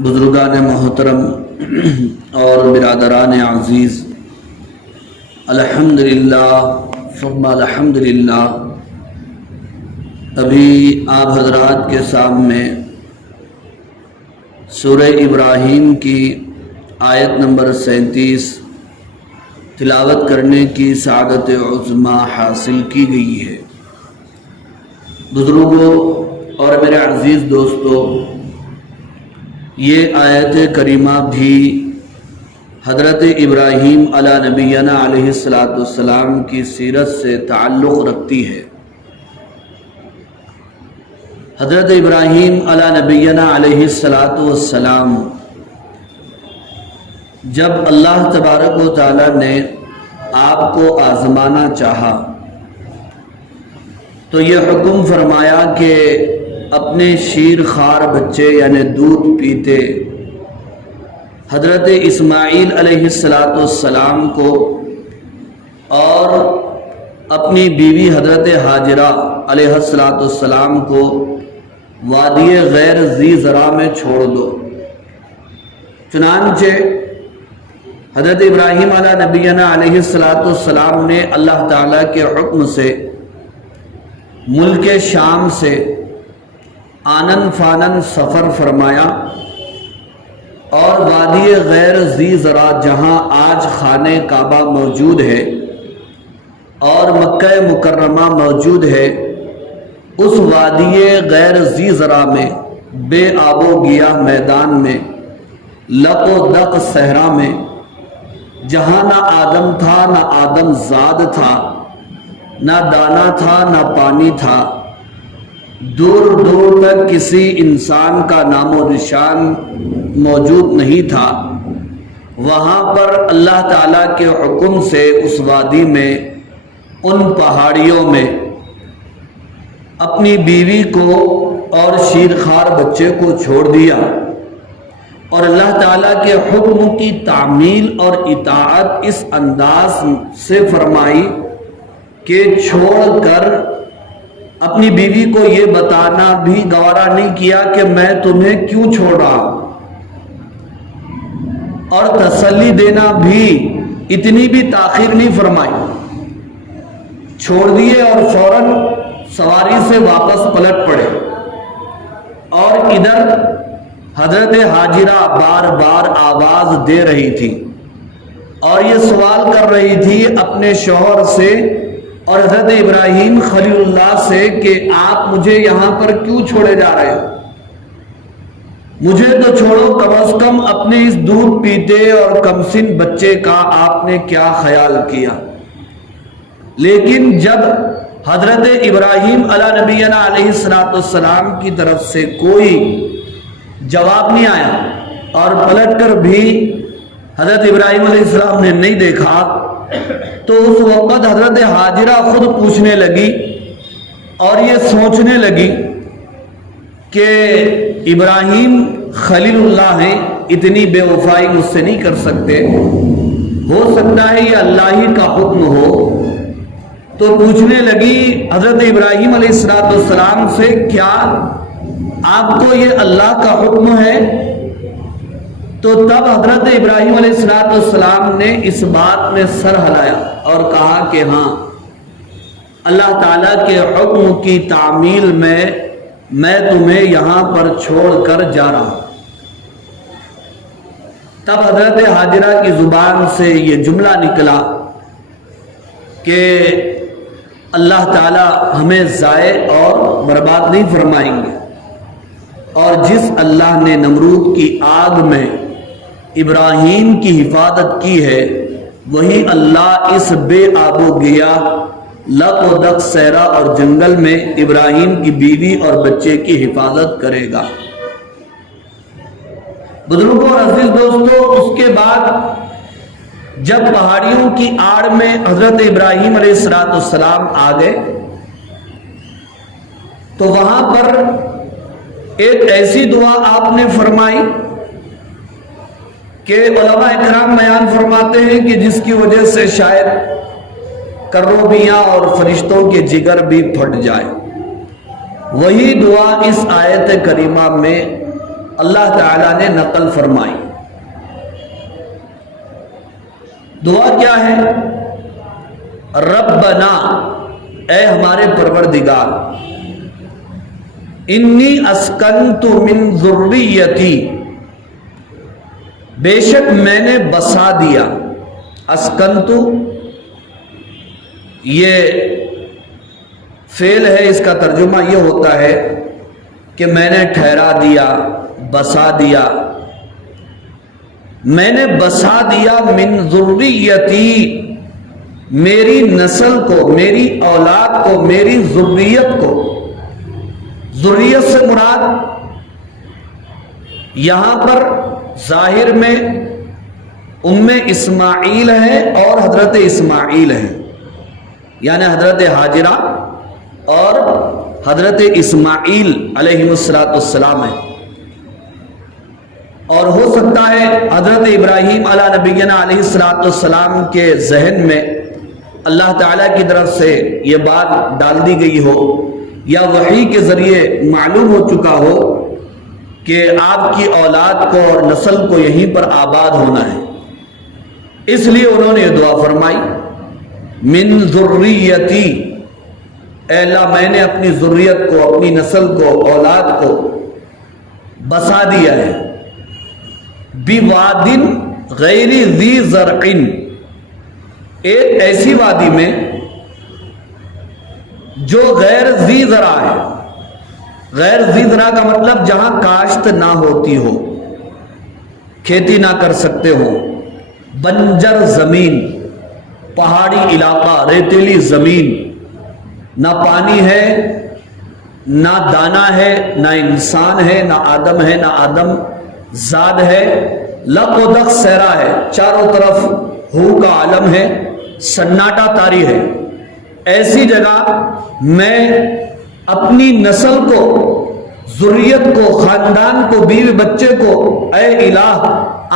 بزرگان محترم اور برادران عزیز، الحمدللہ ثم الحمدللہ، ابھی آپ حضرات کے سامنے سورہ ابراہیم کی آیت نمبر 37 تلاوت کرنے کی سعادت عظمیٰ حاصل کی گئی ہے۔ بزرگوں اور میرے عزیز دوستو، یہ آیت کریمہ بھی حضرت ابراہیم علیہ نبینا علیہ السلام کی سیرت سے تعلق رکھتی ہے۔ حضرت ابراہیم علیہ نبینا علیہ السلام جب اللہ تبارک و تعالی نے آپ کو آزمانا چاہا تو یہ حکم فرمایا کہ اپنے شیر خوار بچے یعنی دودھ پیتے حضرت اسماعیل علیہ السلام کو اور اپنی بیوی حضرت حاجرہ علیہ السلام کو وادی غیر ذی زرع میں چھوڑ دو۔ چنانچہ حضرت ابراہیم علیہ نبینا علیہ السلام نے اللہ تعالیٰ کے حکم سے ملک شام سے آنن فانن سفر فرمایا اور وادی غیر ذی زرع جہاں آج خانہ کعبہ موجود ہے اور مکہ مکرمہ موجود ہے، اس وادی غیر ذی زرع میں بے آب و گیاہ میدان میں لق و دق صحرا میں جہاں نہ آدم تھا نہ آدم زاد تھا، نہ دانا تھا نہ پانی تھا، دور دور تک کسی انسان کا نام و نشان موجود نہیں تھا، وہاں پر اللہ تعالیٰ کے حکم سے اس وادی میں ان پہاڑیوں میں اپنی بیوی کو اور شیرخوار بچے کو چھوڑ دیا اور اللہ تعالیٰ کے حکم کی تعمیل اور اطاعت اس انداز سے فرمائی کہ چھوڑ کر اپنی بیوی کو یہ بتانا بھی گوارا نہیں کیا کہ میں تمہیں کیوں چھوڑ رہا ہوں، اور تسلی دینا بھی اتنی بھی تاخیر نہیں فرمائی، چھوڑ دیے اور فوراً سواری سے واپس پلٹ پڑے۔ اور ادھر حضرت حاجرہ بار بار آواز دے رہی تھی اور یہ سوال کر رہی تھی اپنے شوہر سے اور حضرت ابراہیم خلیل اللہ سے کہ آپ مجھے یہاں پر کیوں چھوڑے جا رہے ہو؟ مجھے تو چھوڑو، کم از کم اپنے اس دودھ پیتے اور کمسن بچے کا آپ نے کیا خیال کیا؟ لیکن جب حضرت ابراہیم علیہ نبینا علیہ السلام کی طرف سے کوئی جواب نہیں آیا اور پلٹ کر بھی حضرت ابراہیم علیہ السلام نے نہیں دیکھا، تو اس وقت حضرت حاجرہ خود پوچھنے لگی اور یہ سوچنے لگی کہ ابراہیم خلیل اللہ ہیں، اتنی بے وفائی مجھ سے نہیں کر سکتے، ہو سکتا ہے یہ اللہ ہی کا حکم ہو۔ تو پوچھنے لگی حضرت ابراہیم علیہ السلام سے، کیا آپ کو یہ اللہ کا حکم ہے؟ تو تب حضرت ابراہیم علیہ السلام نے اس بات میں سر ہلایا اور کہا کہ ہاں، اللہ تعالیٰ کے حکم کی تعمیل میں تمہیں یہاں پر چھوڑ کر جا رہا ہوں۔ تب حضرت حاجرہ کی زبان سے یہ جملہ نکلا کہ اللہ تعالیٰ ہمیں ضائع اور برباد نہیں فرمائیں گے، اور جس اللہ نے نمرود کی آگ میں ابراہیم کی حفاظت کی ہے، وہی اللہ اس بے آب و گیاہ لق و دق صحرا اور جنگل میں ابراہیم کی بیوی اور بچے کی حفاظت کرے گا۔ بزرگوں اور عزیز دوستو، اس کے بعد جب پہاڑیوں کی آڑ میں حضرت ابراہیم علیہ السلام آ گئے تو وہاں پر ایک ایسی دعا آپ نے فرمائی کہ علماء اکرام بیان فرماتے ہیں کہ جس کی وجہ سے شاید کروبیاں اور فرشتوں کے جگر بھی پھٹ جائے۔ وہی دعا اس آیت کریمہ میں اللہ تعالیٰ نے نقل فرمائی۔ دعا کیا ہے؟ ربنا، اے ہمارے پروردگار، انی اسکنت من ذریتی، بے شک میں نے بسا دیا۔ اسکنت یہ فعل ہے، اس کا ترجمہ یہ ہوتا ہے کہ میں نے ٹھہرا دیا، بسا دیا۔ میں نے بسا دیا من ذریتی، میری نسل کو، میری اولاد کو، میری ذریت کو۔ ذریت سے مراد یہاں پر ظاہر میں اسماعیل ہے اور حضرت اسماعیل ہے، یعنی حضرت حاجرہ اور حضرت اسماعیل علیہ السلام ہے۔ اور ہو سکتا ہے حضرت ابراہیم علیہ نبینا علیہ السلام کے ذہن میں اللہ تعالیٰ کی طرف سے یہ بات ڈال دی گئی ہو، یا وحی کے ذریعے معلوم ہو چکا ہو کہ آپ کی اولاد کو اور نسل کو یہیں پر آباد ہونا ہے، اس لیے انہوں نے یہ دعا فرمائی، من ذریتی، اے اللہ میں نے اپنی ذریت کو، اپنی نسل کو، اولاد کو بسا دیا ہے، بواد غیر ذی زرع، ایک ایسی وادی میں جو غیر ذی زرع ہے۔ غیر ذی زرع کا مطلب جہاں کاشت نہ ہوتی ہو، کھیتی نہ کر سکتے ہو، بنجر زمین، پہاڑی علاقہ، ریتیلی زمین، نہ پانی ہے، نہ دانا ہے، نہ انسان ہے، نہ آدم ہے، نہ آدم زاد ہے، لق و دق صحرا ہے، چاروں طرف ہو کا عالم ہے، سناٹا طاری ہے۔ ایسی جگہ میں اپنی نسل کو، ذریت کو، خاندان کو، بیوی بچے کو اے الہ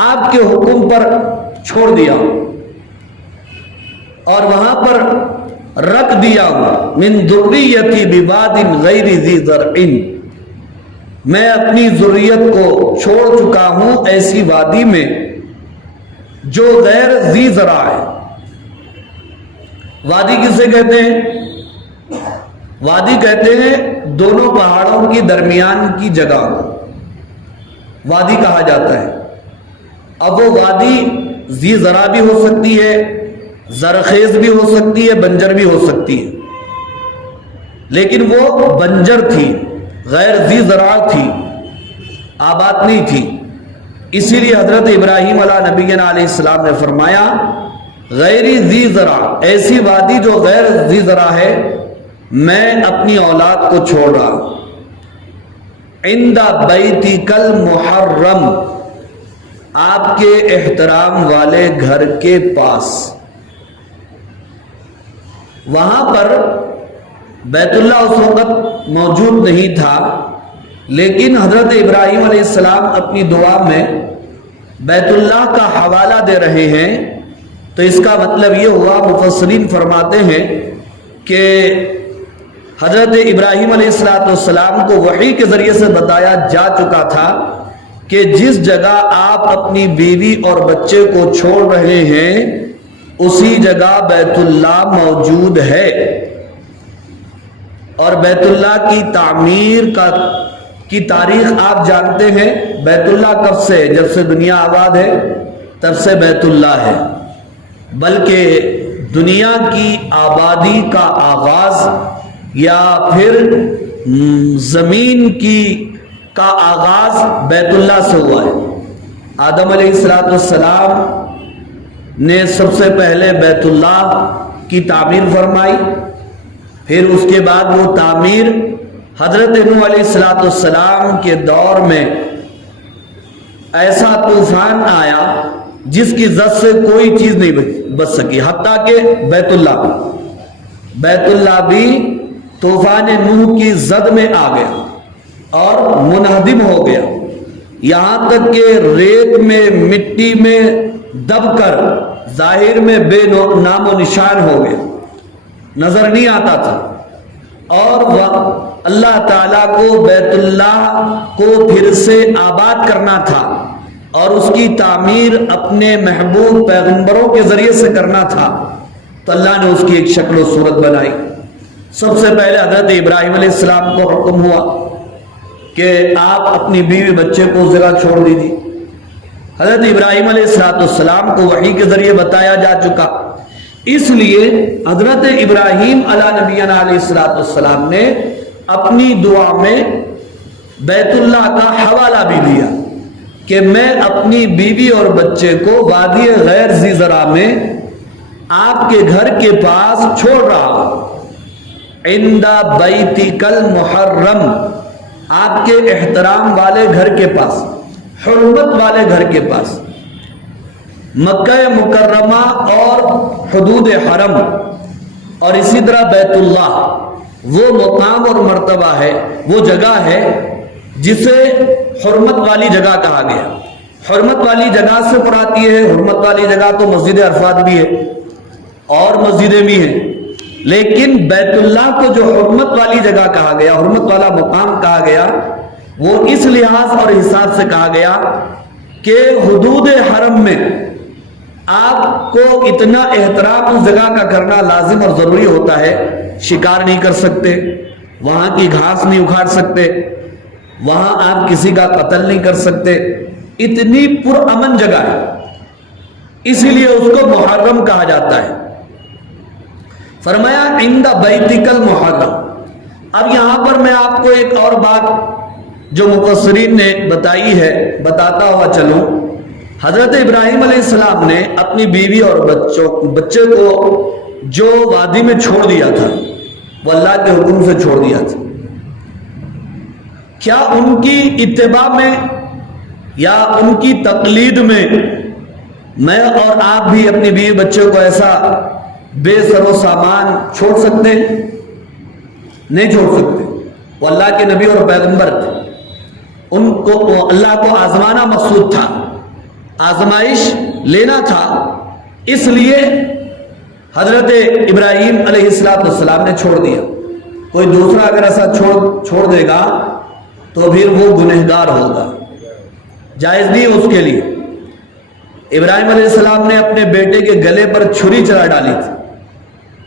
آپ کے حکم پر چھوڑ دیا اور وہاں پر رکھ دیا ہوں، من ذریتی بواد غیر ذی زرع، میں اپنی ذریت کو چھوڑ چکا ہوں ایسی وادی میں جو غیر ذی زرع ہے۔ وادی کسے کہتے ہیں؟ وادی کہتے ہیں دونوں پہاڑوں کی درمیان کی جگہ وادی کہا جاتا ہے۔ اب وہ وادی ذی زرع بھی ہو سکتی ہے، زرخیز بھی ہو سکتی ہے، بنجر بھی ہو سکتی ہے، لیکن وہ بنجر تھی، غیر ذی زرع تھی، آباد نہیں تھی۔ اسی لیے حضرت ابراہیم علیہ نبینا علیہ السلام نے فرمایا غیر ذی زرع، ایسی وادی جو غیر ذی زرع ہے میں اپنی اولاد کو چھوڑ رہا ہوں۔ عند بیتک المحرم، آپ کے احترام والے گھر کے پاس۔ وہاں پر بیت اللہ اس وقت موجود نہیں تھا، لیکن حضرت ابراہیم علیہ السلام اپنی دعا میں بیت اللہ کا حوالہ دے رہے ہیں، تو اس کا مطلب یہ ہوا، مفسرین فرماتے ہیں کہ حضرت ابراہیم علیہ السلام کو وحی کے ذریعے سے بتایا جا چکا تھا کہ جس جگہ آپ اپنی بیوی اور بچے کو چھوڑ رہے ہیں اسی جگہ بیت اللہ موجود ہے، اور بیت اللہ کی تعمیر کی تاریخ آپ جانتے ہیں۔ بیت اللہ کب سے؟ جب سے دنیا آباد ہے تب سے بیت اللہ ہے، بلکہ دنیا کی آبادی کا آغاز یا پھر زمین کا آغاز بیت اللہ سے ہوا ہے۔ آدم علیہ السلام نے سب سے پہلے بیت اللہ کی تعمیر فرمائی، پھر اس کے بعد وہ تعمیر حضرت نوح علیہ السلام کے دور میں ایسا طوفان آیا جس کی زد سے کوئی چیز نہیں بچ سکی، حتیٰ کہ بیت اللہ بھی طوفان نوح کی زد میں آ گیا اور منہدم ہو گیا، یہاں تک کہ ریت میں، مٹی میں دب کر ظاہر میں بے نام و نشان ہو گیا، نظر نہیں آتا تھا۔ اور اللہ تعالیٰ کو بیت اللہ کو پھر سے آباد کرنا تھا اور اس کی تعمیر اپنے محبوب پیغمبروں کے ذریعے سے کرنا تھا، تو اللہ نے اس کی ایک شکل و صورت بنائی۔ سب سے پہلے حضرت ابراہیم علیہ السلام کو حکم ہوا کہ آپ اپنی بیوی بچے کو اس جگہ چھوڑ دیجیے۔ حضرت ابراہیم علیہ السلام کو وحی کے ذریعے بتایا جا چکا، اس لیے حضرت ابراہیم علیہ نبینا علیہ السلام نے اپنی دعا میں بیت اللہ کا حوالہ بھی دیا کہ میں اپنی بیوی اور بچے کو وادی غیر ذی زرع میں آپ کے گھر کے پاس چھوڑ رہا ہوں، عند بیتک المحرم، آپ کے احترام والے گھر کے پاس، حرمت والے گھر کے پاس، مکہ مکرمہ اور حدود حرم، اور اسی طرح بیت اللہ وہ مقام اور مرتبہ ہے، وہ جگہ ہے جسے حرمت والی جگہ کہا گیا۔ حرمت والی جگہ سے پراتی ہے، حرمت والی جگہ تو مسجد عرفات بھی ہے اور مسجدیں بھی ہیں، لیکن بیت اللہ کو جو حرمت والی جگہ کہا گیا، حرمت والا مقام کہا گیا، وہ اس لحاظ اور حساب سے کہا گیا کہ حدود حرم میں آپ کو اتنا احترام اس جگہ کا کرنا لازم اور ضروری ہوتا ہے، شکار نہیں کر سکتے، وہاں کی گھاس نہیں اکھاڑ سکتے، وہاں آپ کسی کا قتل نہیں کر سکتے، اتنی پرامن جگہ ہے، اسی لیے اس کو محرم کہا جاتا ہے۔ فرمایا عند بیتک المحرم۔ اب یہاں پر میں آپ کو ایک اور بات جو مفسرین نے بتائی ہے بتاتا ہوا چلوں۔ حضرت ابراہیم علیہ السلام نے اپنی بیوی اور بچے کو جو وادی میں چھوڑ دیا تھا، وہ اللہ کے حکم سے چھوڑ دیا تھا، کیا ان کی اتباع میں یا ان کی تقلید میں اور آپ بھی اپنی بیوی بچے کو ایسا بے سر و سامان چھوڑ سکتے ہیں؟ نہیں چھوڑ سکتے۔ وہ اللہ کے نبی اور پیغمبر تھے، ان کو اللہ کو آزمانا مقصود تھا، آزمائش لینا تھا، اس لیے حضرت ابراہیم علیہ السلام نے چھوڑ دیا۔ کوئی دوسرا اگر ایسا چھوڑ دے گا تو پھر وہ گنہگار ہوگا، جائز نہیں اس کے لیے۔ ابراہیم علیہ السلام نے اپنے بیٹے کے گلے پر چھری چلا ڈالی تھی،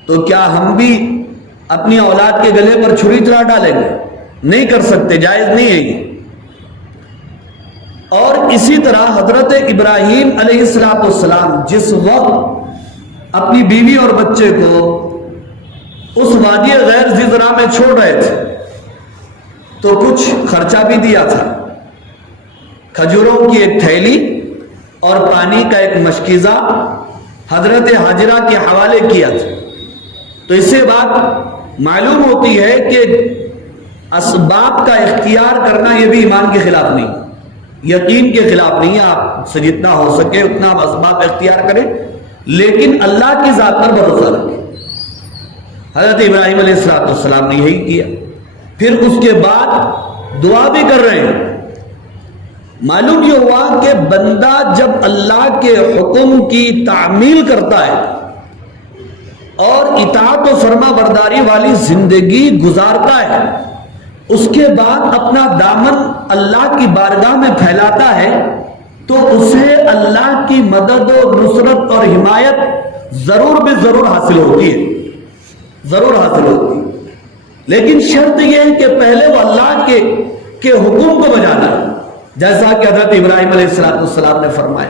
تو کیا ہم بھی اپنی اولاد کے گلے پر چھری چلا ڈالیں گے؟ نہیں کر سکتے، جائز نہیں ہے یہ۔ اور اسی طرح حضرت ابراہیم علیہ السلام جس وقت اپنی بیوی اور بچے کو اس وادی غیر ذی زرع میں چھوڑ رہے تھے تو کچھ خرچہ بھی دیا تھا، کھجوروں کی ایک تھیلی اور پانی کا ایک مشکیزہ حضرت ہاجرہ کے حوالے کیا تھا۔ تو اس سے بات معلوم ہوتی ہے کہ اسباب کا اختیار کرنا یہ بھی ایمان کے خلاف نہیں، یقین کے خلاف نہیں ہے۔ آپ سے جتنا ہو سکے اتنا آپ اسباب اختیار کریں، لیکن اللہ کی ذات پر بھروسہ رکھیں۔ حضرت ابراہیم علیہ السلام نے یہی کیا۔ پھر اس کے بعد دعا بھی کر رہے ہیں۔ معلوم یہ ہوا کہ بندہ جب اللہ کے حکم کی تعمیل کرتا ہے اور اطاعت و فرما برداری والی زندگی گزارتا ہے، اس کے بعد اپنا دامن اللہ کی بارگاہ میں پھیلاتا ہے، تو اسے اللہ کی مدد و نصرت اور حمایت ضرور بھی ضرور حاصل ہوتی ہے، ضرور حاصل ہوتی ہے۔ لیکن شرط یہ ہے کہ پہلے وہ اللہ کے حکم کو بجانا ہے، جیسا کہ حضرت ابراہیم علیہ السلام نے فرمایا۔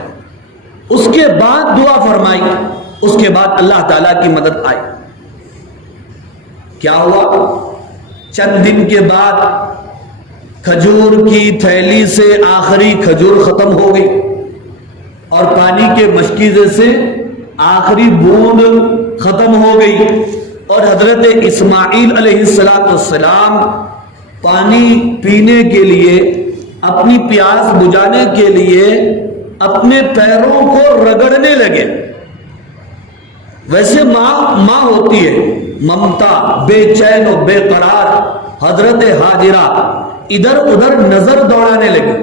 اس کے بعد دعا فرمائی، اس کے بعد اللہ تعالیٰ کی مدد آئی۔ کیا ہوا؟ چند دن کے بعد کھجور کی تھیلی سے آخری کھجور ختم ہو گئی اور پانی کے مشکیزے سے آخری بوند ختم ہو گئی، اور حضرت اسماعیل علیہ السلام پانی پینے کے لیے، اپنی پیاس بجھانے کے لیے اپنے پیروں کو رگڑنے لگے۔ ویسے ماں ہوتی ہے ممتا، بے چین و بے قرار، حضرت ہاجرہ ادھر ادھر نظر دوڑانے لگے۔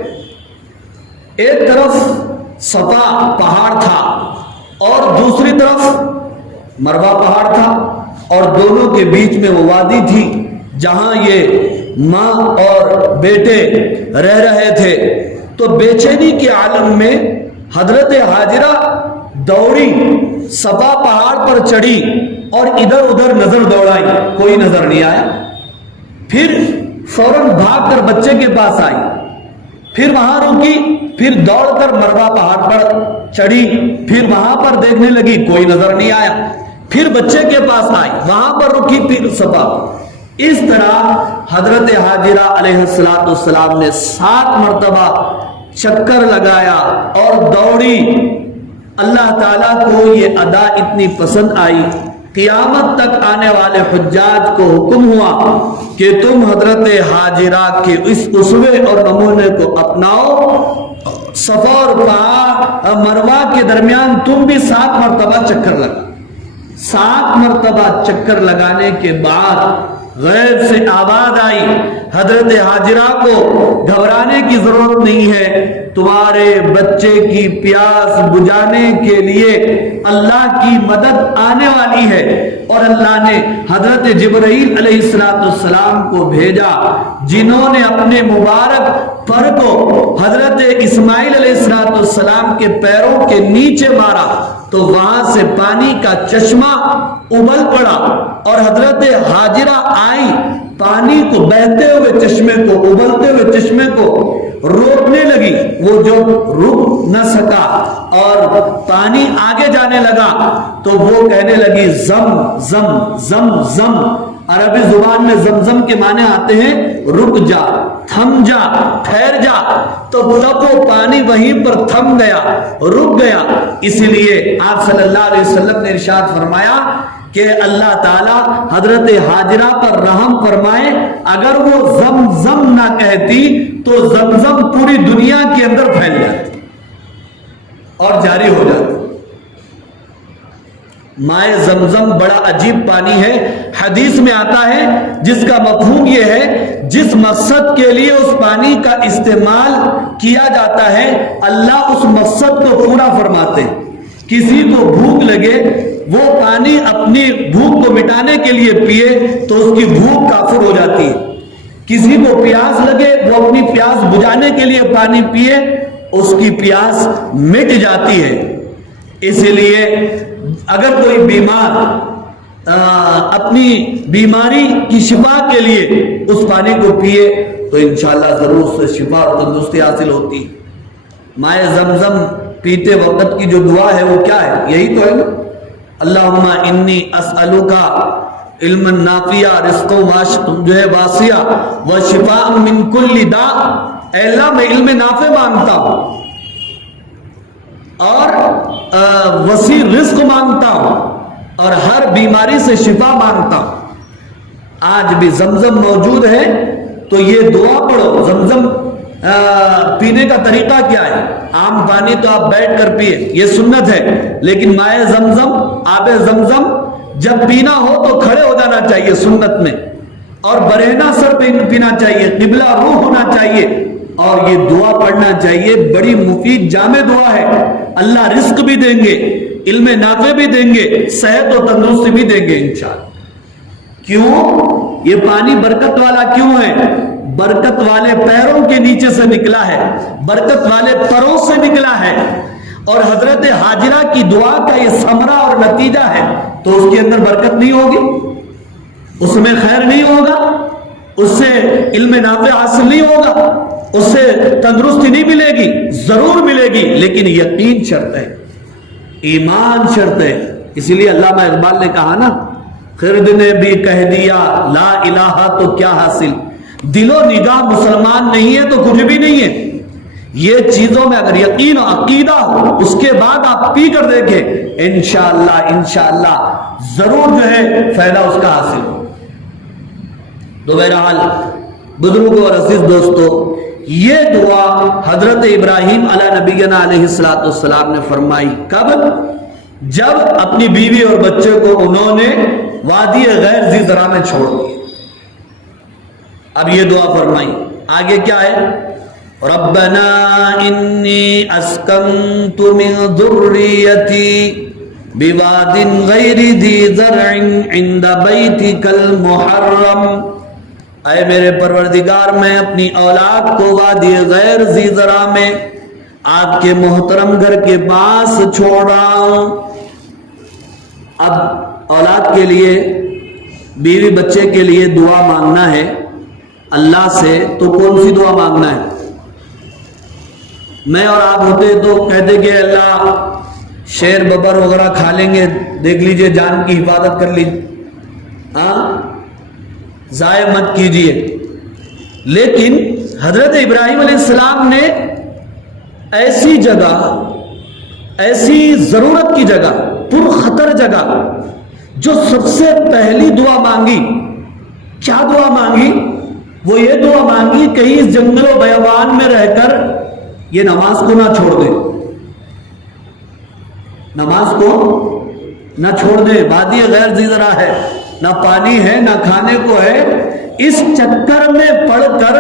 ایک طرف صفا پہاڑ تھا اور دوسری طرف مروہ پہاڑ تھا، اور دونوں کے بیچ میں وہ وادی تھی جہاں یہ ماں اور بیٹے رہ رہے تھے، تو بے چینی کے عالم میں حضرت ہاجرہ دوڑی، صفا پہاڑ پر چڑھی اور ادھر ادھر نظر دوڑائی، کوئی نظر نہیں آیا۔ پھر فوراً بھاگ کر بچے کے پاس آئی، پھر وہاں رکی، پھر دوڑ کر مروہ پہاڑ پر چڑھی، پھر وہاں پر دیکھنے لگی، کوئی نظر نہیں آیا، پھر بچے کے پاس آئی، وہاں پر رکی، پھر صفا۔ اس طرح حضرت ہاجرہ علیہ السلام نے 7 مرتبہ چکر لگایا اور دوڑی۔ اللہ تعالیٰ کو یہ ادا اتنی پسند آئی، قیامت تک آنے والے حجاج کو حکم ہوا کہ تم حضرت ہاجرہ کے اس اسوے اور نمونے کو اپناؤ، صفا اور مروہ کے درمیان تم بھی 7 مرتبہ چکر لگا۔ 7 مرتبہ چکر لگانے کے بعد غیب سے آواز آئی، حضرت ہاجرہ کو گھبرانے کی ضرورت نہیں ہے، تمہارے بچے کی پیاس بجھانے کے لیے اللہ کی مدد آنے والی ہے۔ اور اللہ نے حضرت جبرائیل علیہ السلام کو بھیجا، جنہوں نے اپنے مبارک پر کو حضرت اسماعیل علیہ السلام کے پیروں کے نیچے مارا، تو وہاں سے پانی کا چشمہ ابل پڑا اور حضرت ہاجرہ آئی، پانی کو، بہتے ہوئے چشمے کو، ابلتے ہوئے چشمے کو روکنے لگی، وہ جو رک نہ سکا اور پانی آگے جانے لگا تو وہ کہنے لگی زم زم زم زم۔ عربی زبان میں زمزم کے معنی آتے ہیں رک جا، تھم جا، ٹھہر جا، تو تب وہ پانی وہیں پر تھم گیا، رک گیا۔ اسی لیے آپ صلی اللہ علیہ وسلم نے ارشاد فرمایا کہ اللہ تعالیٰ حضرت ہاجرہ پر رحم فرمائے، اگر وہ زم زم نہ کہتی تو زمزم پوری دنیا کے اندر پھیل جاتی اور جاری ہو جاتی۔ مائے زمزم بڑا عجیب پانی ہے، حدیث میں آتا ہے جس کا مفہوم یہ ہے جس مقصد کے لیے اس پانی کا استعمال کیا جاتا ہے اللہ اس مقصد کو پورا فرماتے ہیں۔ کسی کو بھوک لگے، وہ پانی اپنی بھوک کو مٹانے کے لیے پیے تو اس کی بھوک کافر ہو جاتی ہے۔ کسی کو پیاس لگے، وہ اپنی پیاس بجھانے کے لیے پانی پیے، اس کی پیاس مٹ جاتی ہے۔ اسی لیے اگر کوئی بیمار اپنی بیماری کی شفا کے لیے اس پانی کو پیے تو انشاءاللہ ضرور اس سے شفا اور تندرستی حاصل ہوتی۔ مائے زمزم پیتے وقت کی جو دعا ہے وہ کیا ہے؟ یہی تو ہے نا، اللہم انی اسألوکا علما نافعا رزقا جو ہے واسعا وشفاء من کل داء۔ اے اللہ میں علم نافع مانگتا ہوں اور وسیع رزق مانگتا ہوں اور ہر بیماری سے شفا مانگتا ہوں۔ آج بھی زمزم موجود ہے تو یہ دعا پڑھو۔ زمزم پینے کا طریقہ کیا ہے؟ عام پانی تو آپ بیٹھ کر پیے، یہ سنت ہے، لیکن مائے زمزم، آب زمزم جب پینا ہو تو کھڑے ہو جانا چاہیے سنت میں، اور برہنہ سر پہ پینا چاہیے، قبلہ روح ہونا چاہیے، اور یہ دعا پڑھنا چاہیے۔ بڑی مفید جامع دعا ہے، اللہ رزق بھی دیں گے، علم نافع بھی دیں گے، صحت و تندرستی بھی دیں گے انشاءاللہ۔ کیوں؟ یہ پانی برکت والا کیوں ہے؟ برکت والے پیروں کے نیچے سے نکلا ہے، برکت والے پروں سے نکلا ہے، اور حضرت ہاجرہ کی دعا کا یہ ثمرہ اور نتیجہ ہے، تو اس کے اندر برکت نہیں ہوگی، اس میں خیر نہیں ہوگا، اس سے علم نافع حاصل نہیں ہوگا، اس سے تندرستی نہیں ملے گی، ضرور ملے گی، لیکن یقین شرط ہے، ایمان شرط ہے۔ اسی لیے علامہ اقبال نے کہا نا، خرد نے بھی کہہ دیا لا الہ تو کیا حاصل، دل و نگاہ مسلمان نہیں ہے تو کچھ بھی نہیں ہے۔ یہ چیزوں میں اگر یقین و عقیدہ ہو، اس کے بعد آپ پی کر دیکھیں، انشاءاللہ ضرور جو ہے فائدہ اس کا حاصل ہو۔ تو بہرحال بزرگوں اور عزیز دوستو، یہ دعا حضرت ابراہیم علیہ نبینا علیہ السلام نے فرمائی۔ کب؟ جب اپنی بیوی اور بچے کو انہوں نے وادی غیر ذی زرع میں چھوڑ دیا۔ اب یہ دعا فرمائی، آگے کیا ہے؟ ربنا انی اسکنت من ذریتی بواد غیر ذی زرع عند بیتک المحرم اے میرے پروردگار میں اپنی اولاد کو وادی غیر ذی زرع میں آپ کے محترم گھر کے پاس چھوڑ رہا ہوں. اب اولاد کے لیے، بیوی بچے کے لیے دعا مانگنا ہے اللہ سے، تو کون سی دعا مانگنا ہے؟ میں اور آپ ہوتے تو کہتے کہ اللہ شیر ببر وغیرہ کھا لیں گے، دیکھ لیجئے جان کی حفاظت کر لیجئے، ضائع مت کیجئے. لیکن حضرت ابراہیم علیہ السلام نے ایسی جگہ، ایسی ضرورت کی جگہ، پر خطر جگہ، جو سب سے پہلی دعا مانگی، کیا دعا مانگی؟ وہ یہ دعا مانگی کہیں اس جنگل و بیابان میں رہ کر یہ نماز کو نہ چھوڑ دے، نماز کو نہ چھوڑ دے. وادی غیر ذی زرع ہے، نہ پانی ہے نہ کھانے کو ہے، اس چکر میں پڑھ کر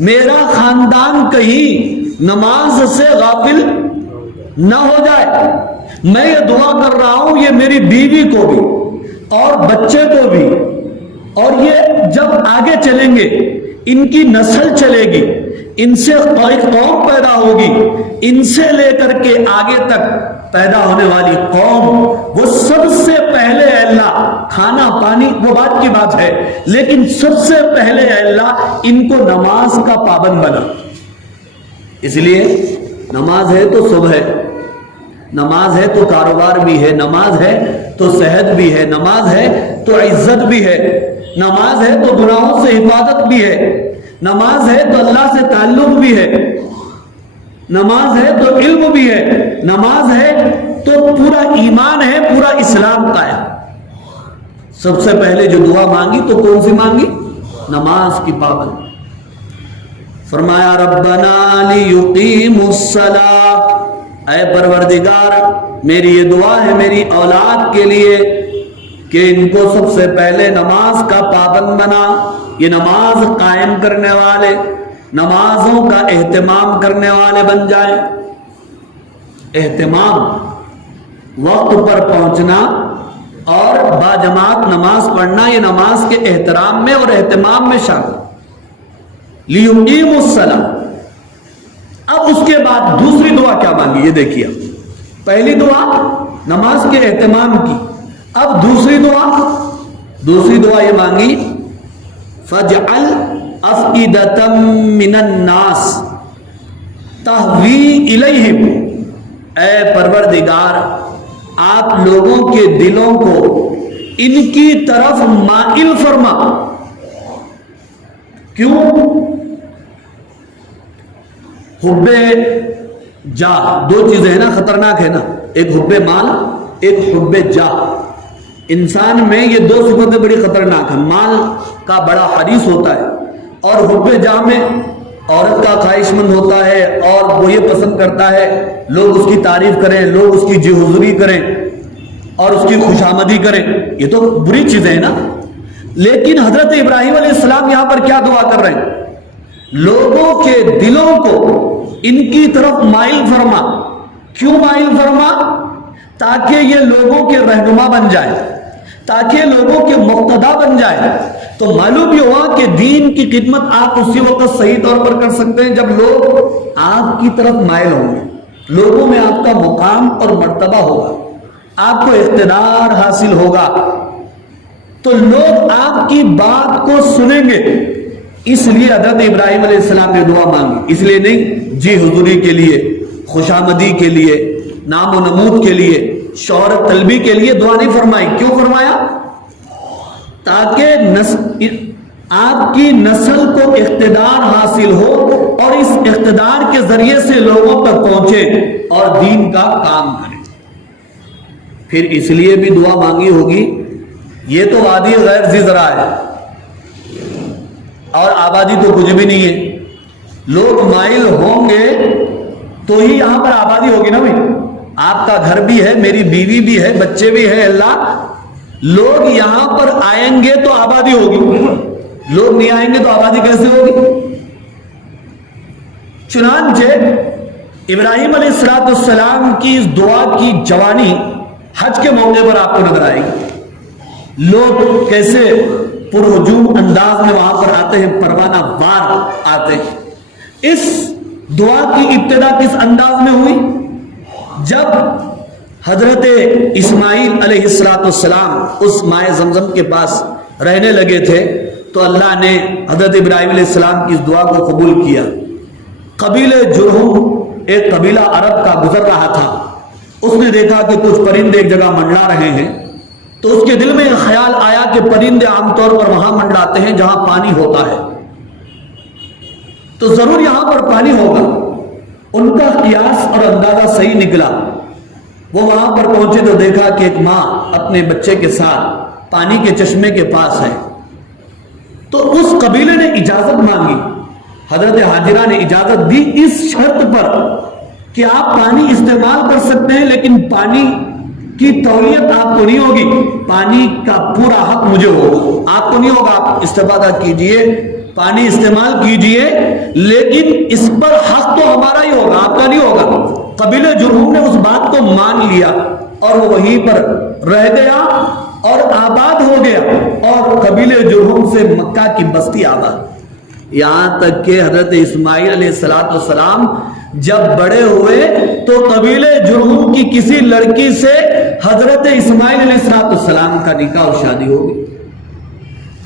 میرا خاندان کہیں نماز سے غافل نہ ہو جائے. میں یہ دعا کر رہا ہوں، یہ میری بیوی کو بھی اور بچے کو بھی، اور یہ جب آگے چلیں گے ان کی نسل چلے گی، ان سے ایک قوم پیدا ہوگی، ان سے لے کر کے آگے تک پیدا ہونے والی قوم، وہ سب سے پہلے اے اللہ کھانا پانی وہ بات کی بات ہے، لیکن سب سے پہلے اے اللہ ان کو نماز کا پابند بنا. اس لیے نماز ہے تو صبح ہے، نماز ہے تو کاروبار بھی ہے، نماز ہے تو صحت بھی ہے، نماز ہے تو عزت بھی ہے، نماز ہے تو گناہوں سے حفاظت بھی ہے، نماز ہے تو اللہ سے تعلق بھی ہے، نماز ہے تو علم بھی ہے، نماز ہے تو پورا ایمان ہے، پورا اسلام کا ہے. سب سے پہلے جو دعا مانگی تو کون سی مانگی؟ نماز کی پابند. فرمایا ربنا لیقیموا الصلاۃ، اے پروردگار میری یہ دعا ہے میری اولاد کے لیے کہ ان کو سب سے پہلے نماز کا پابند بنا، یہ نماز قائم کرنے والے، نمازوں کا اہتمام کرنے والے بن جائیں. اہتمام، وقت پر پہنچنا اور باجماعت نماز پڑھنا، یہ نماز کے احترام میں اور اہتمام میں شامل. لیقیموا الصلاۃ. اب اس کے بعد دوسری دعا کیا مانگی؟ یہ دیکھیے، پہلی دعا نماز کے اہتمام کی، اب دوسری دعا یہ مانگی فَاجْعَلْ أَفْئِدَةً مِّنَ النَّاسِ تَهْوِي إِلَيْهِمْ. اے پروردگار آپ لوگوں کے دلوں کو ان کی طرف مائل فرما. کیوں؟ حب جاہ، دو چیزیں ہیں نا خطرناک ہے نا، ایک حب مال، ایک حب جاہ. انسان میں یہ دو صفتیں بڑی خطرناک ہیں. مال کا بڑا حریص ہوتا ہے، اور حب جاہ میں عورت کا خواہش مند ہوتا ہے، اور وہ یہ پسند کرتا ہے لوگ اس کی تعریف کریں، لوگ اس کی جی حضوری کریں اور اس کی خوشامدی کریں. یہ تو بری چیزیں ہیں نا. لیکن حضرت ابراہیم علیہ السلام یہاں پر کیا دعا کر رہے ہیں؟ لوگوں کے دلوں کو ان کی طرف مائل فرما. کیوں مائل فرما؟ تاکہ یہ لوگوں کے رہنما بن جائے، تاکہ لوگوں کے مقتدا بن جائے. تو معلوم یہ ہوا کہ دین کی خدمت آپ اسی وقت صحیح طور پر کر سکتے ہیں جب لوگ آپ کی طرف مائل ہوں گے، لوگوں میں آپ کا مقام اور مرتبہ ہوگا، آپ کو اقتدار حاصل ہوگا، تو لوگ آپ کی بات کو سنیں گے. اس لیے حضرت ابراہیم علیہ السلام نے دعا مانگی. اس لیے نہیں جی حضوری کے لیے، خوشامدی کے لیے، نام و نمود کے لیے، شہرت طلبی کے لیے دعا نہیں فرمائی. کیوں فرمایا؟ تاکہ آپ کی نسل کو اقتدار حاصل ہو اور اس اقتدار کے ذریعے سے لوگوں تک پہنچے اور دین کا کام کرے. پھر اس لیے بھی دعا مانگی ہوگی. یہ تو وادی غیر ذی زرع ہے اور آبادی تو کچھ بھی نہیں ہے. لوگ مائل ہوں گے تو ہی یہاں پر آبادی ہوگی نا بھائی. آپ کا گھر بھی ہے، میری بیوی بھی ہے، بچے بھی ہیں. اللہ لوگ یہاں پر آئیں گے تو آبادی ہوگی، لوگ نہیں آئیں گے تو آبادی کیسے ہوگی؟ چنانچہ ابراہیم علیہ السلام کی اس دعا کی جوانی حج کے موقع پر آپ کو نظر آئے گی. لوگ کیسے پرہجوم انداز میں وہاں پر آتے ہیں، پروانہ وار آتے ہیں۔ اس دعا کی ابتدا کس انداز میں ہوئی؟ جب حضرت اسماعیل علیہ السلام اس مائع زمزم کے پاس رہنے لگے تھے تو اللہ نے حضرت ابراہیم علیہ السلام کی اس دعا کو قبول کیا۔ قبیلہ جرہم ایک قبیلہ عرب کا گزر رہا تھا، اس نے دیکھا کہ کچھ پرندے ایک جگہ منڈلا رہے ہیں، تو اس کے دل میں ایک خیال آیا کہ پرندے عام طور پر وہاں منڈلاتے ہیں جہاں پانی ہوتا ہے، تو ضرور یہاں پر پانی ہوگا۔ ان کا قیاس اور اندازہ صحیح نکلا۔ وہ وہاں پر پہنچے تو دیکھا کہ ایک ماں اپنے بچے کے ساتھ پانی کے چشمے کے پاس ہے، تو اس قبیلے نے اجازت مانگی۔ حضرت حاجرہ نے اجازت دی اس شرط پر کہ آپ پانی استعمال کر سکتے ہیں، لیکن پانی کی تولیت آپ کو نہیں ہوگی، پانی کا پورا حق مجھے ہوگا، آپ کو نہیں ہوگا، آپ استفادہ کیجئے، پانی استعمال کیجئے، لیکن اس پر حق تو ہمارا ہی ہوگا، آپ کا نہیں ہوگا۔ قبیلہ جرہم نے اس بات کو مان لیا اور وہ وہیں پر رہ گیا اور آباد ہو گیا، اور قبیلہ جرہم سے مکہ کی بستی آباد، یہاں تک کہ حضرت اسماعیل علیہ السلام جب بڑے ہوئے تو قبیلہ جرہم کی کسی لڑکی سے حضرت اسماعیل علیہ السلام کا نکاح اور شادی ہو گئی۔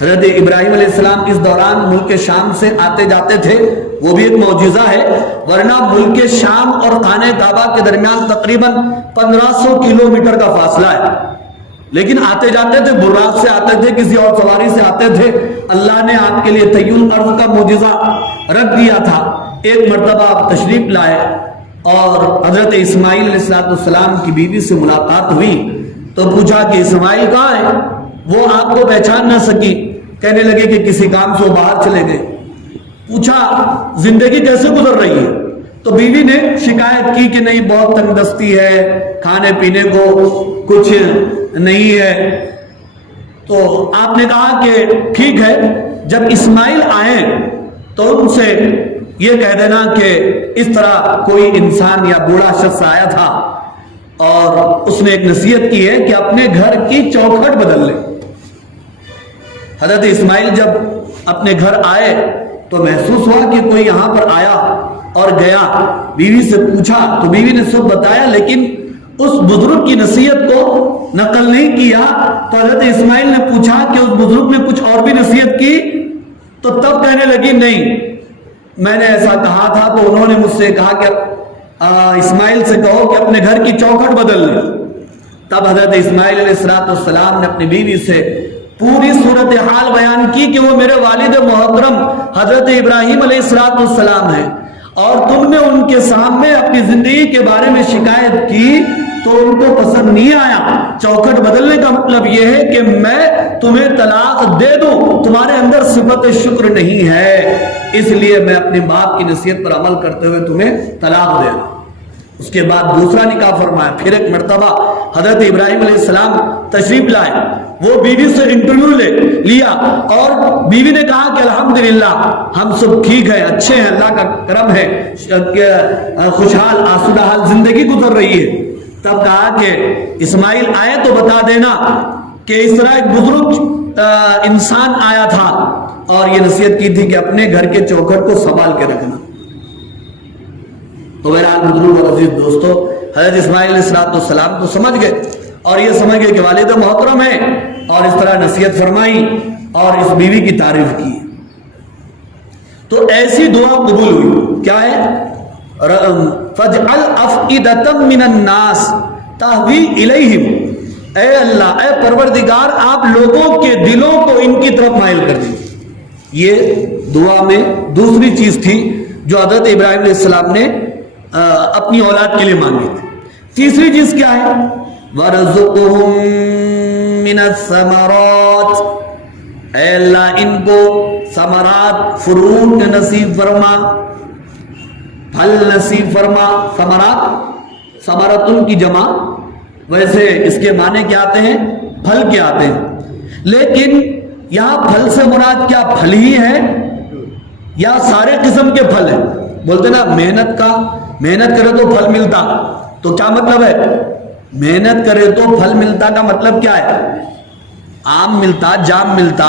حضرت ابراہیم علیہ السلام اس دوران ملک شام سے آتے جاتے تھے، وہ بھی ایک معجزہ ہے، ورنہ ملک شام اور خانہ کعبہ کے درمیان تقریباً 1500 کلومیٹر کا فاصلہ ہے، لیکن آتے جاتے تھے، براق سے آتے تھے، کسی اور سواری سے آتے تھے۔ اللہ نے آپ کے لیے طی الارض کا معجزہ رکھ دیا تھا۔ ایک مرتبہ آپ تشریف لائے اور حضرت اسماعیل علیہ السلام کی بیوی سے ملاقات ہوئی تو پوچھا کہ اسماعیل کہاں ہے؟ وہ آپ کو پہچان نہ سکی، کہنے لگے کہ کسی کام سے وہ باہر چلے گئے۔ پوچھا زندگی کیسے گزر رہی ہے؟ تو بیوی نے شکایت کی کہ نہیں، بہت تنگ دستی ہے، کھانے پینے کو کچھ نہیں ہے۔ تو آپ نے کہا کہ ٹھیک ہے، جب اسماعیل آئیں تو ان سے یہ کہہ دینا کہ اس طرح کوئی انسان یا بوڑھا شخص آیا تھا اور اس نے ایک نصیحت کی ہے کہ اپنے گھر کی چوکھٹ بدل لیں۔ حضرت اسماعیل جب اپنے گھر آئے تو محسوس ہوا کہ کوئی یہاں پر آیا اور گیا۔ بیوی سے پوچھا تو بیوی نے سب بتایا، لیکن اس بزرگ کی نصیحت کو نقل نہیں کیا۔ تو حضرت اسماعیل نے پوچھا کہ اس بزرگ نے کچھ اور بھی نصیحت کی؟ تو تب کہنے لگی نہیں، میں نے ایسا کہا تھا تو انہوں نے مجھ سے کہا کہ اسماعیل سے کہو کہ اپنے گھر کی چوکھٹ بدل لیں۔ تب حضرت اسماعیل علیہ السلام نے اپنی بیوی سے پوری صورتحال بیان کی کہ وہ میرے والد محترم حضرت ابراہیم علیہ السلام ہیں، اور تم نے ان کے سامنے اپنی زندگی کے بارے میں شکایت کی تو ان کو پسند نہیں آیا۔ چوکھٹ بدلنے کا مطلب یہ ہے کہ میں تمہیں طلاق دے دوں، تمہارے اندر صفت شکر نہیں ہے، اس لیے میں اپنے باپ کی نصیحت پر عمل کرتے ہوئے تمہیں طلاق دے دوں۔ اس کے بعد دوسرا نکاح فرمایا۔ پھر ایک مرتبہ حضرت ابراہیم علیہ السلام تشریف لائے، وہ بیوی سے انٹرویو لیا اور بیوی نے کہا کہ الحمدللہ ہم سب ٹھیک ہیں، اچھے ہیں، اللہ کا کرم ہے، خوشحال آسودہ حال زندگی گزر رہی ہے۔ تب کہا کہ اسماعیل آئے تو بتا دینا کہ اس طرح ایک بزرگ انسان آیا تھا اور یہ نصیحت کی تھی کہ اپنے گھر کے چوکھٹ کو سنبھال کے رکھنا۔ تو بہرحال بزرگ اور عزیز دوستو، حضرت اسماعیل علیہ السلام تو سمجھ گئے اور یہ سمجھ گئے کہ والد محترم ہے، اور اس طرح نصیحت فرمائی اور اس بیوی کی تعریف کی۔ تو ایسی دعا قبول ہوئی، کیا ہے؟ فَاجْعَلْ أَفْئِدَةً مِّنَ النَّاسِ تَهْوِي إِلَيْهِمْ، اے اللہ، اے پروردگار، آپ لوگوں کے دلوں کو ان کی طرف مائل کر دیجیے۔ یہ دعا میں دوسری چیز تھی جو حضرت ابراہیم علیہ السلام نے اپنی اولاد کے لیے مانگی تھی۔ تیسری چیز کیا ہے؟ وَرَزُقْهُم مِّنَ الثَّمَرَاتِ، اے اللہ ان کو ثمرات، فروٹ نصیب فرما، پھل نصیب فرما۔ ثمرات، ثمرتن کی جمع، ویسے اس کے معنی کیا آتے ہیں؟ پھل کے آتے ہیں، لیکن یہاں پھل سے مراد کیا پھل ہی ہے یا سارے قسم کے پھل ہیں؟ بولتے نا محنت کرے تو پھل ملتا، تو کیا مطلب ہے؟ محنت کرے تو پھل ملتا کا مطلب کیا ہے؟ آم ملتا، جام ملتا،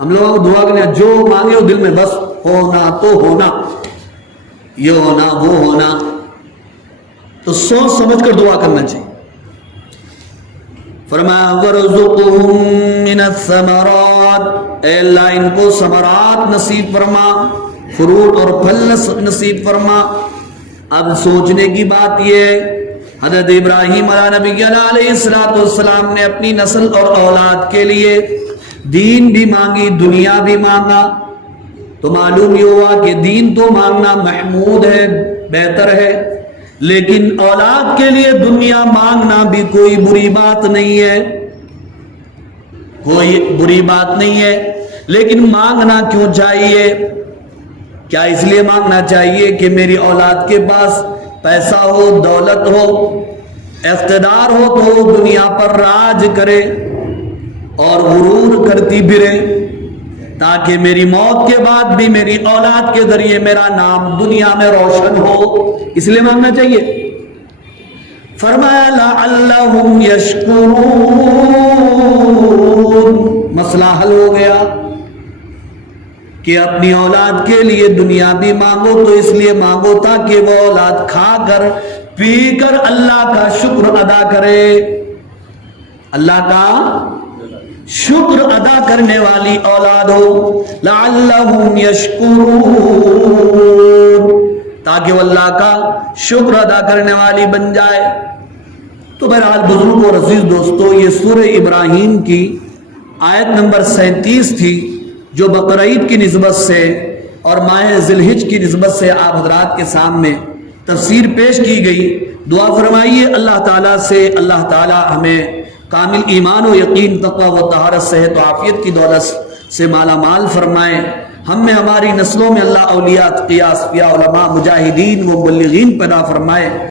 ہم لوگوں کو دعا کرنے جو مانگے وہ دل میں بس ہونا تو ہونا، یہ ہونا وہ ہونا، تو سوچ سمجھ کر دعا کرنا چاہیے۔ فرمایا وَرْزُقْهُم مِّنَ الثَّمَرَاتِ، اے اللہ ان کو ثمرات نصیب فرما، فروٹ اور پھل نصیب فرما۔ اب سوچنے کی بات یہ ہے، حضرت ابراہیم علیہ نبی علیہ السلام نے اپنی نسل اور اولاد کے لیے دین بھی مانگی، دنیا بھی مانگا، تو معلوم یہ ہوا کہ دین تو مانگنا محمود ہے، بہتر ہے، لیکن اولاد کے لیے دنیا مانگنا بھی کوئی بری بات نہیں ہے، کوئی بری بات نہیں ہے۔ لیکن مانگنا کیوں چاہیے؟ کیا اس لیے مانگنا چاہیے کہ میری اولاد کے پاس پیسہ ہو، دولت ہو، اقتدار ہو تو وہ دنیا پر راج کرے اور غرور کرتی پھرے، تاکہ میری موت کے بعد بھی میری اولاد کے ذریعے میرا نام دنیا میں روشن ہو، اس لیے مانگنا چاہیے۔ فرمایا لعلہم یشکرون، مسئلہ حل ہو گیا کہ اپنی اولاد کے لیے دنیا بھی مانگو تو اس لیے مانگو تاکہ وہ اولاد کھا کر پی کر اللہ کا شکر ادا کرے، اللہ کا شکر ادا کرنے والی اولاد ہو، لعلہم یشکرون، تاکہ وہ اللہ کا شکر ادا کرنے والی بن جائے۔ تو بہرحال بزرگوں اور عزیز دوستو، یہ سورہ ابراہیم کی آیت نمبر 37 تھی، جو بقرعید کی نسبت سے اور ماہ ذی الحجہ کی نسبت سے آپ حضرات کے سامنے تفسیر پیش کی گئی۔ دعا فرمائیے اللہ تعالیٰ سے، اللہ تعالیٰ ہمیں کامل ایمان و یقین، تقوی و طہارت، صحت و عافیت کی دولت سے مالا مال فرمائے۔ ہم میں ہماری نسلوں میں اللہ اولیاء، اتقیاء، اصفیاء، علماء، مجاہدین و مبلغین پیدا فرمائے۔